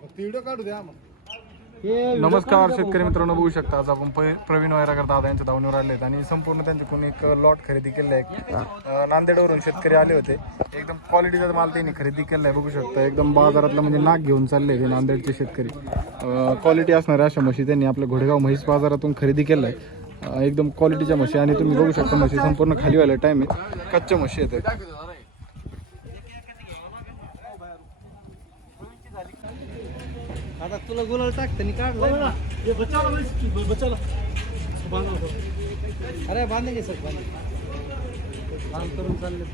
फक्त व्हिडिओ काढू द्या मग. नमस्कार शेतकरी मित्रांनो बघू शकता आज आपण प- प्रवीण वायरागर दादा यांच्या धावणीवर आले आहेत आणि संपूर्ण त्यांच्याकडून एक लॉट खरेदी केलं आहे अं, नांदेडवरून शेतकरी आले होते. एकदम क्वालिटीचा माल त्यांनी खरेदी केला आहे. बघू शकता एकदम बाजारातला म्हणजे नाक घेऊन चालले ते नांदेडचे शेतकरी. क्वालिटी असणाऱ्या अशा म्हशी त्यांनी आपल्या घोडेगाव म्हैस बाजारातून खरेदी केलं आहे एकदम क्वालिटीच्या म्हशी. आणि तुम्ही बघू शकता म्हशी संपूर्ण खाली व्हायला टाईम आहे. कच्च्या म्हशी आहेत. आता तुला गुलाल टाकताना काढलाय. ना अरे बांधे सर काम करून चालले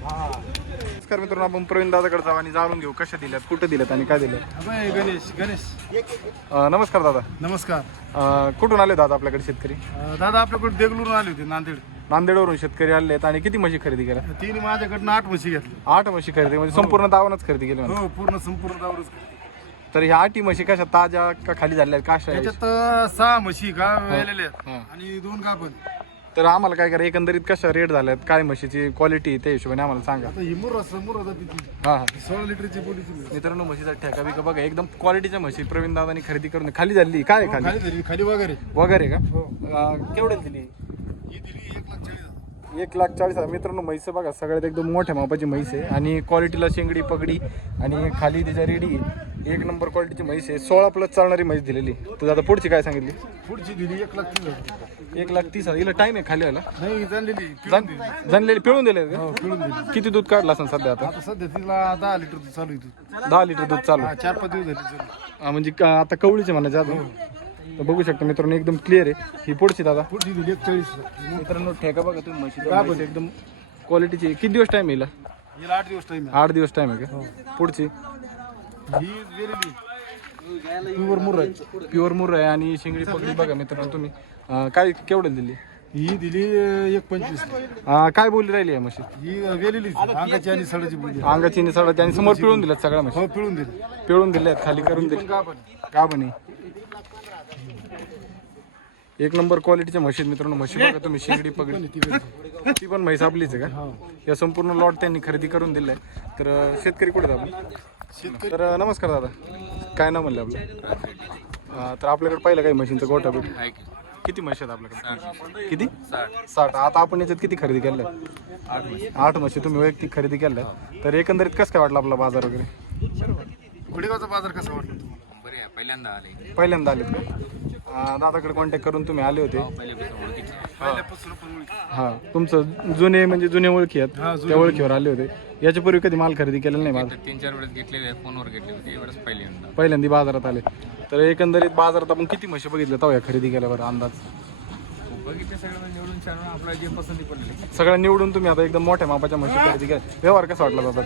नमस्कार मित्रांनो आपण प्रवीण दादाकडे जाऊ आणि जाणून घेऊ कशा दिल्यात कुठे दिल्यात आणि काय दिलं गणेश गणेश. नमस्कार दादा. नमस्कार. अं, कुठून आले दादा आपल्याकडे शेतकरी? अं, दादा आपल्याकडे देगलूरून आले होते नांदेड. नांदेडवरून शेतकरी आले आहेत आणि किती म्हशी खरेदी केल्या? तिने माझ्याकडनं आठ म्हशी घेतल्या. आठ म्हशी खरेदी म्हणजे संपूर्ण दावणच खरेदी केली म्हणा. हो पूर्ण संपूर्ण दावरच तर ह्या आठी म्हशी कशा ताज्या का खाली झाल्या आहेत, कशा आहेत? त्याच्यात अं, सहा म्हशी का वेलेल्या आहेत. हा. आणि दोन का पण. तर आम्हाला काय करा एकंदरीत कशा रेट झाल्यात काय म्हशीची क्वालिटी त्या हिशोबाने आम्हाला सांगा. आता ही तिची. हा हा. सोळा लिटरची बोलीची मित्रांनो म्हशीचा ठेका बिका बघा एकदम क्वालिटीच्या म्हशी प्रवीण दादानी खरेदी करून खाली झाली. काय आहे खाली? खाली धरली खाली वगैरे. वगैरे का? हो. अं, केवढ्याला दिली? ही दिली एक लाख चाळीस हजार. एक लाख चाळीस हजार. मित्रांनो म्हैस बघा सगळ्यात एकदम मोठ्या मापाची म्हैस आहे. आणि क्वालिटीला शेंगडी पगडी आणि खाली तिच्या रेडी एक नंबर क्वालिटीची म्हैस आहे. सोळा प्लस चालणारी म्हैस दिलेली. तुझं आता पुढची काय सांगितली? पुढची दिली एक लाख तीस हजार एक लाख तीस हजार. हिला टाइम आहे खाली आला नाही जाणलेली पिळून दिली. जनलेली पिळून दिले हो पिळून दिली. किती दूध काढलं असं सध्या आता? आता सध्या तिला दहा लिटर दूध चालू आहे दूध. दहा लिटर दूध चालू. हा, चार पाच दिवस झाले चालू. हा, म्हणजे का- आता कवळीचे म्हणायचे अजून. तर बघू शकता मित्रांनो एकदम क्लिअर आहे. ही पुढची दादा. पुढची दिली एक चाळीस हजार. मित्रांनो ठेका बघा तुम्ही म्हैस एकदम क्वालिटीची किती दिवस टाइम येईल हिला? आठ दिवस टाइम आठ दिवस टाइम आहे का? पुढची ही. वेलेली प्युअर मुर आहे प्युअर मुर आहे आणि शिंगडी पगडी बघा मित्रांनो तुम्ही. अं, काय केवढं दिली? ही दिली अं, एक पंचवीस अं, काय बोलली राहिली आहे म्हशी? ही वेलेली अंगाची आणि सडाची बोली अंगाची निसळ आणि समोर पिळून दिल्यात सगळ्या म्हशी. हो पिळून दिली पिळून दिल्यात खाली करून दिले का बनी? एक नंबर क्वालिटीच्या म्हशी आहेत मित्रांनो. म्हशी बघा तुम्ही शिंगडी पगडी. ती पण म्हैस आपलीच आहे का? या संपूर्ण लॉट त्यांनी खरेदी करून दिलाय. तर अं, शेतकरी कुठे शेतकरी तर नमस्कार दादा. काय नाव म्हणलं आपलं? तर आपल्याकडे पहिलं काही म्हशींचं गोठा भेट किती म्हशी आहेत आपल्याकडे? किती? साठ. आता आपण याच्यात किती खरेदी केलं आठ म्हशी तुम्ही वैयक्तिक खरेदी केल्या. तर एकंदरीत कसं काय वाटलं आपला बाजार वगैरे? गुडेगावचा बाजार कसा वाटला तुम्हाला? बरे आहे. पहिल्यांदा आले. पहिल्यांदा आलेत का? अं, दादाकडे कॉन्टॅक्ट करून तुम्ही आले होते. हा तुमचं जुने म्हणजे जुने ओळखी आहेत. त्या ओळखीवर आले होते. याच्यापूर्वी कधी माल खरेदी केलेला नाही तर तीन चार वेळेस घेतलेले आहेत फोनवर घेतले होते एवढंच पहिल्यांदा पहिल्यांदा बाजारात आले. तर एकंदरीत बाजारात आपण किती म्हशी बघितल्या तेव्हा खरेदी केल्यावर अंदाज? बघितले सगळं निवडून छान आपल्याला जे पसंती पडले. सगळ्या निवडून तुम्ही आता एकदम मोठ्या मापाच्या म्हशी खरेदी केल्या व्यवहार कसा वाटला दादा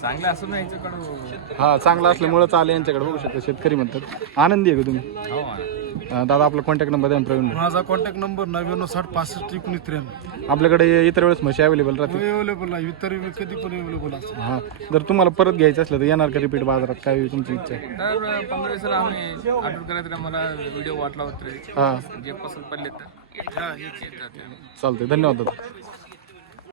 चांगलं असून नाही याच्याकडं. हा चांगला असल्यामुळे चाले यांच्याकडे बघू शकता शेतकरी म्हणतात. आनंदी आहे का तुम्ही? हो. अं, दादा आपला कॉन्टॅक्ट नंबर द्या ना प्रवीण. माझा कॉन्टॅक्ट नंबर नव्याण्णव साठ पासष्ट एकोणीस त्र्याण्णव आपल्याकडे इतर वेळेस म्हशी अवेलेबल राहतील. अवेलेबल आहे. इतर कधी पण अवेलेबल असतो हा. जर तुम्हाला परत घ्यायचं असलं तर येणार का रिपीट बाजारात? काय तुमची इच्छा? आहे तर पंधरा आम्ही ऑर्डर करायचं मला व्हिडिओ वाटला होता हा. जे पसंत पडले तर. हा. येतात. चालतंय. धन्यवाद दादा.